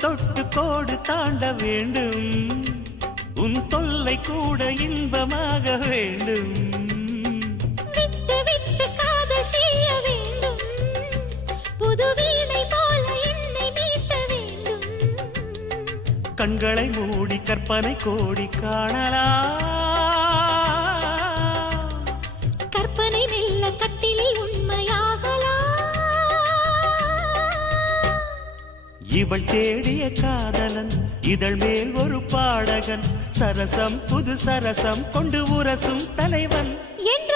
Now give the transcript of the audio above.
தொட்டு கோடு தாண்ட வேண்டும் உன் தொல்லை கூட இன்பமாக வேண்டும் விட்டு விட்டு காதல் செய்ய வேண்டும் புது வீணை போல என்னை மீட்ட வேண்டும் கண்களை மூடி கற்பனை கோடி காணலாம் கற்பனை மெல்ல கட்டிலில் உண்மையாகலாம் இவள் தேடிய காதலன் இதழ் மேல் ஒரு பாடகன் சரசம் புது சரசம் கொண்டு உரசும் தலைவன் என்ற